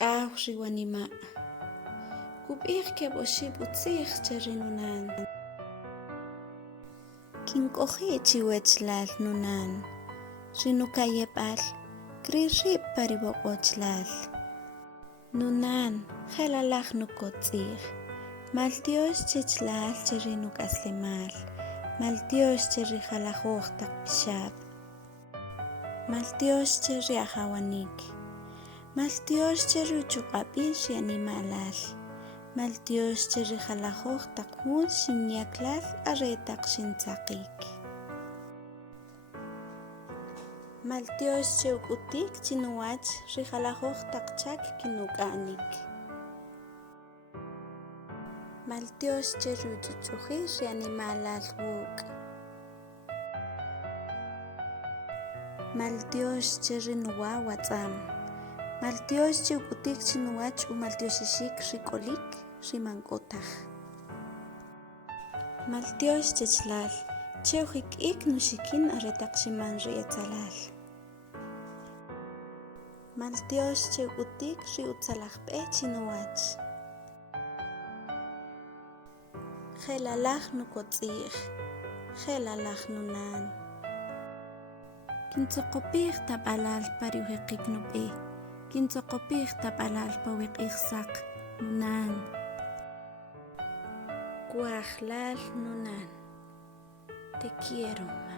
ch'awri wanima kub'ij keb'oxib' utzij che nunan kink'oji' chiwechlal nunan rinukayeb'al kririb pariboq'ochlal nunan jelalaj nukotz'ij mal Dios chechlal che rinuk'aslemal mal Dios che rijalajoj taq pixab' mal Dios che riajawanik mal Dios che riuchuq'ab'il rianimalal mal Dios che rijalajoj taq mul xinyaklal are taq xintzaqik mal Dios che uk'utik chinuwach rijalajoj taq chak kinuk'anik mal Dios che riuch'uch'ujij rianimalal wuk' mal Dios che rinuwa watz'am mal Dios che uk'utik chinuwach u mal Diosixik rik'olik rimank'otaj mal Dios chechlal che ujik'ik nuxikin are taq ximan ri'etzalal mal Dios che uk'utik ri'utzalajb'ej chinuwach jelalaj nukotz'ij jelalaj nunan kintzoqopij tab'alal pariwjeqik nub'ej kintzoqopij tab'alal pawiq'ij saq nunan kuajlal nunan te quiero, mamá.